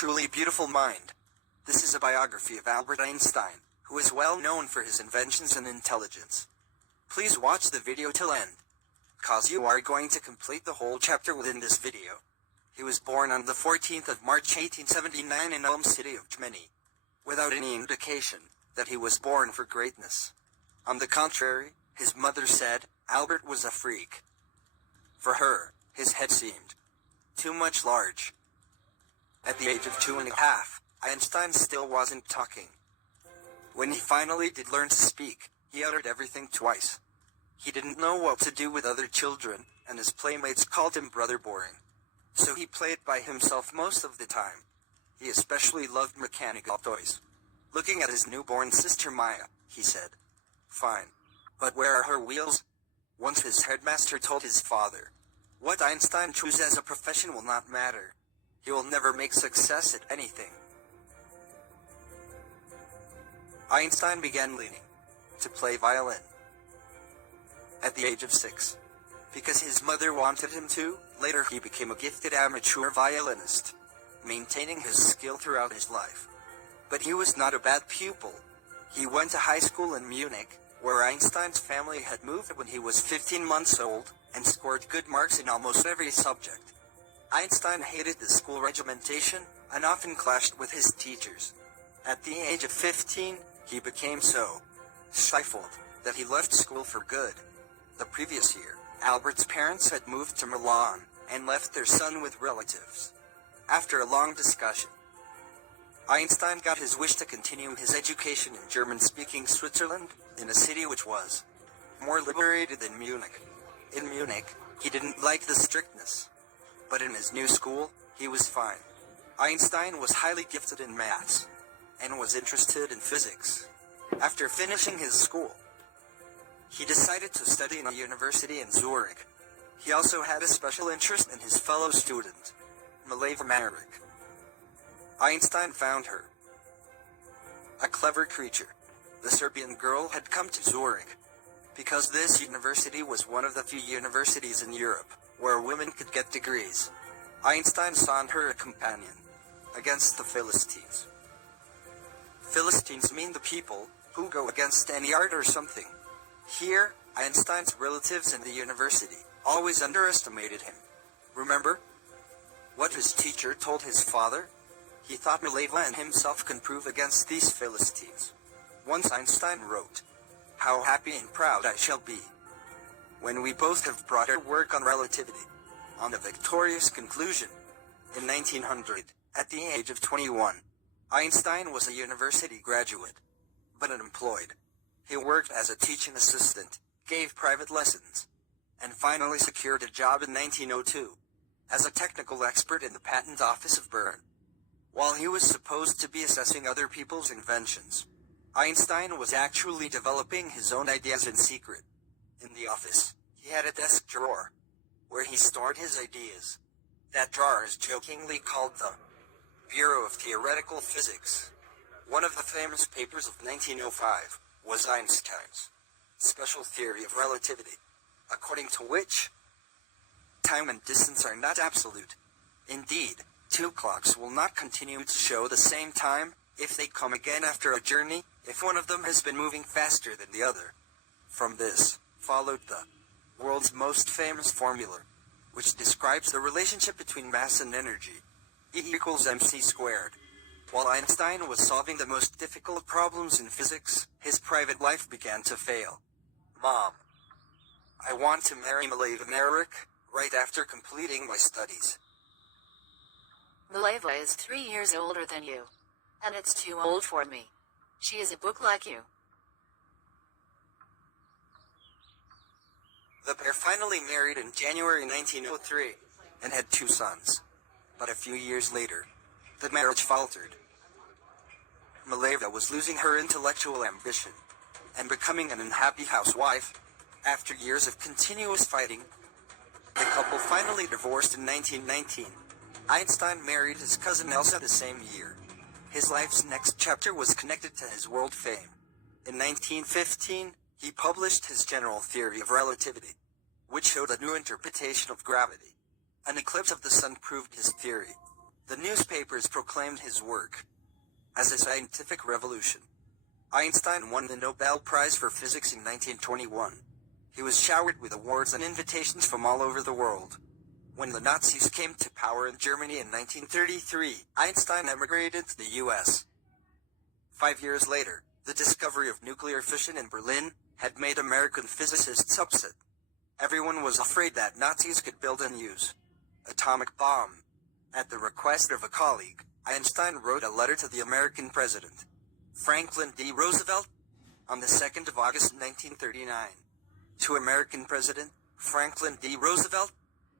truly beautiful mind. This is a biography of Albert Einstein, who is well known for his inventions and intelligence. Please watch the video till end, cause you are going to complete the whole chapter within this video. He was born on the 14th of March 1879 in Ulm city of Germany, without any indication that he was born for greatness. On the contrary, his mother said, Albert was a freak. For her, his head seemed too much large. At the age of 2.5, Einstein still wasn't talking. When he finally did learn to speak, he uttered everything twice. He didn't know what to do with other children, and his playmates called him Brother Boring. So he played by himself most of the time. He especially loved mechanical toys. Looking at his newborn sister Maya, he said, "Fine. But where are her wheels?" Once his headmaster told his father, "What Einstein chooses as a profession will not matter. He will never make success at anything." Einstein began learning to play violin at the age of 6. Because his mother wanted him to, later he became a gifted amateur violinist, maintaining his skill throughout his life. But he was not a bad pupil. He went to high school in Munich, where Einstein's family had moved when he was 15 months old, and scored good marks in almost every subject. Einstein hated the school regimentation, and often clashed with his teachers. At the age of 15, he became so stifled that he left school for good. The previous year, Albert's parents had moved to Milan, and left their son with relatives. After a long discussion, Einstein got his wish to continue his education in German-speaking Switzerland, in a city which was more liberated than Munich. In Munich, he didn't like the strictness. But in his new school, he was fine. Einstein was highly gifted in maths, and was interested in physics. After finishing his school, he decided to study in a university in Zurich. He also had a special interest in his fellow student, Mileva Maric. Einstein found her a clever creature. The Serbian girl had come to Zurich because this university was one of the few universities in Europe where women could get degrees. Einstein saw in her a companion against the Philistines. Philistines mean the people who go against any art or something. Here, Einstein's relatives in the university always underestimated him. Remember what his teacher told his father? He thought Mileva and himself can prove against these Philistines. Once Einstein wrote, "How happy and proud I shall be when we both have brought our work on relativity on a victorious conclusion." In 1900, at the age of 21, Einstein was a university graduate, but unemployed. He worked as a teaching assistant, gave private lessons, and finally secured a job in 1902 as a technical expert in the patent office of Bern. While he was supposed to be assessing other people's inventions, Einstein was actually developing his own ideas in secret. In the office, he had a desk drawer where he stored his ideas. That drawer is jokingly called the Bureau of Theoretical Physics. One of the famous papers of 1905 was Einstein's special theory of relativity, according to which time and distance are not absolute. Indeed, two clocks will not continue to show the same time if they come again after a journey, if one of them has been moving faster than the other. From this followed the world's most famous formula, which describes the relationship between mass and energy, E=mc². While Einstein was solving the most difficult problems in physics, his private life began to fail. "Mom, I want to marry Mileva Maric right after completing my studies." Mileva is 3 years older than you. And it's too old for me. She is a book like you. The pair finally married in January 1903, and had 2 sons. But a few years later, the marriage faltered. Mileva was losing her intellectual ambition, and becoming an unhappy housewife. After years of continuous fighting, the couple finally divorced in 1919. Einstein married his cousin Elsa the same year. His life's next chapter was connected to his world fame. In 1915, he published his general theory of relativity, which showed a new interpretation of gravity. An eclipse of the sun proved his theory. The newspapers proclaimed his work as a scientific revolution. Einstein won the Nobel Prize for Physics in 1921. He was showered with awards and invitations from all over the world. When the Nazis came to power in Germany in 1933, Einstein emigrated to the U.S. 5 years later, the discovery of nuclear fission in Berlin had made American physicists upset. Everyone was afraid that Nazis could build and use atomic bomb. At the request of a colleague, Einstein wrote a letter to the American president, Franklin D. Roosevelt, on the 2nd of August 1939. To American President Franklin D. Roosevelt,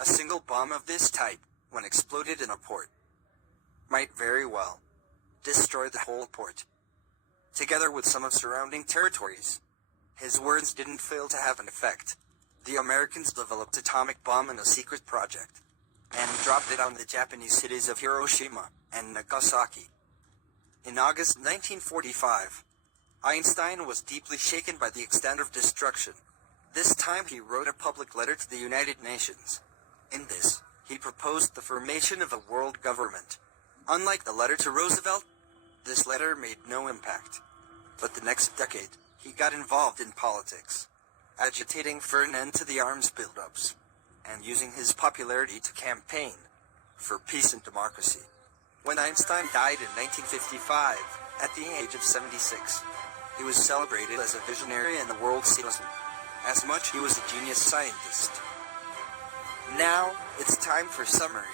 a single bomb of this type, when exploded in a port, might very well destroy the whole port, together with some of surrounding territories. His words didn't fail to have an effect. The Americans developed atomic bomb in a secret project, and dropped it on the Japanese cities of Hiroshima and Nagasaki. In August 1945, Einstein was deeply shaken by the extent of destruction. This time he wrote a public letter to the United Nations. In this, he proposed the formation of a world government. Unlike the letter to Roosevelt, this letter made no impact. But the next decade, he got involved in politics, agitating for an end to the arms buildups, and using his popularity to campaign for peace and democracy. When Einstein died in 1955, at the age of 76, he was celebrated as a visionary and the world citizen. As much he was a genius scientist. Now, it's time for summary.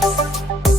Bye.